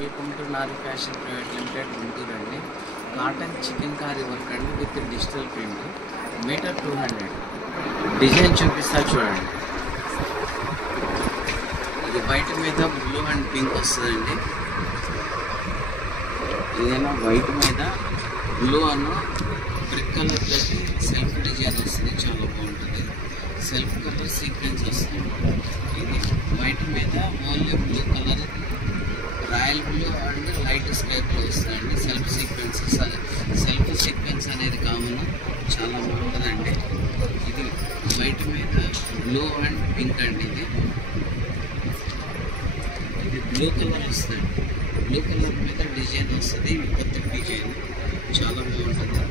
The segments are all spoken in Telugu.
Welcome to Nari fashion private limited Guntur అండి. కాటన్ చికెన్ కారీ వర్క్ అండి with digital print. Meter 200. Design చూపిస్తా చూడండి. ఇది వైట్ మీద బ్లూ అండ్ పింక్ వస్తుందండి. ఇదేమో వైట్ మీద బ్లూ అను బ్రిక్ కలర్ తోటి సెల్ఫ్ డిజైన్ వస్తుంది. చాలా బాగుంటుంది. సెల్ఫ్ కలర్ సీక్వెన్స్ వస్తుంది. ఇది వైట్ మీద only blue colour, royal blue and light sky blue వస్తుందండి. సెల్ఫ్ సీక్వెన్స్ అనేది కామన్, చాలా బాగుంటుందండి. ఇది వైట్ మీద బ్లూ అండ్ పింక్ అండి. ఇది బ్లూ కలర్ వస్తుంది. బ్లూ కలర్ మీద డిజైన్ వస్తుంది. కొత్త డిజైన్ చాలా బాగుంటుంది.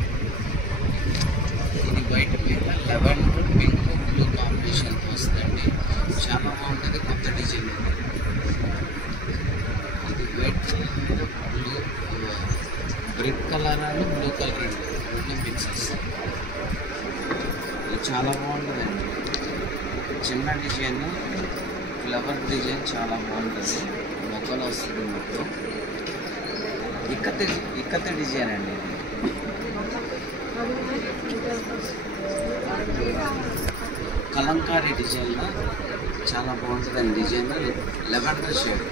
ఇది వైట్ మీద లెవెండర్ పింక్ బ్లూ కాంబినేషన్ వస్తుందండి. చాలా బాగుంటుంది. కొత్త డిజైన్ ఉంది. ఇది వైట్ కలర్ మీద blue brick colour and blue colour అండి, రెండు మిక్స్ వస్తుంది. ఇది చాలా బాగుంటుందండి. చిన్న డిజైన్, ఫ్లవర్ డిజైన్ చాలా బాగుంటుంది. మొక్కలు వస్తుంది. మొత్తం ఇక్కత డిజైన్ అండి. కలంకారీ డిజైన్లో చాలా బాగుంటుందండి. డిజైన్ లెవెండర్ షేడ్,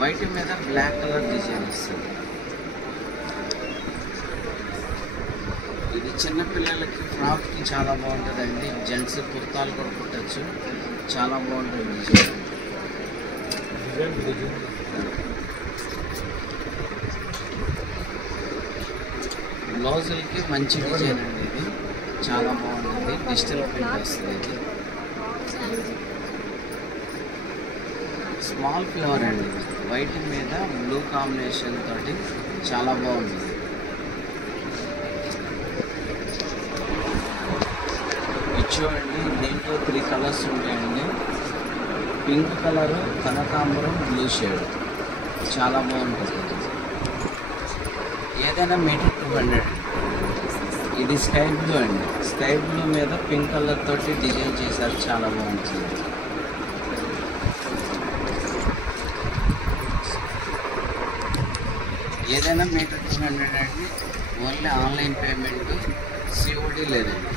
వైట్ మీద బ్లాక్ కలర్ డిజైన్ వస్తుంది. ఇది చిన్నపిల్లలకి ఫ్రాక్కి చాలా బాగుంటుందండి. జెంట్స్ కుర్తాలు కూడా కుట్టచ్చు. చాలా బాగుంటుంది డిజైన్. బ్లౌజులకి మంచి డిజైన్ అండి. ఇది చాలా బాగుంటుంది. డిజిటల్ ప్రింట్ వస్తుంది. ఇది స్మాల్ ఫ్లవర్ అండి. వైట్ మీద బ్లూ కాంబినేషన్ తోటి చాలా బాగుంటుంది. ఇది చూడండి, దీంట్లో 3 కలర్స్ ఉంటాయండి. పింక్ కలరు, కనకాంబరం, బ్లూ షేడ్ చాలా బాగుంటుంది. ఏదైనా మీటర్ 200. ఇది స్కై బ్లూ అండి. స్కై బ్లూ మీద పింక్ కలర్ తోటి డిజైన్ చేశారు. చాలా బాగుంటుంది. ఏదైనా మీటర్ 200 అండి. ఓన్లీ ఆన్లైన్ పేమెంట్, COD లేదండి.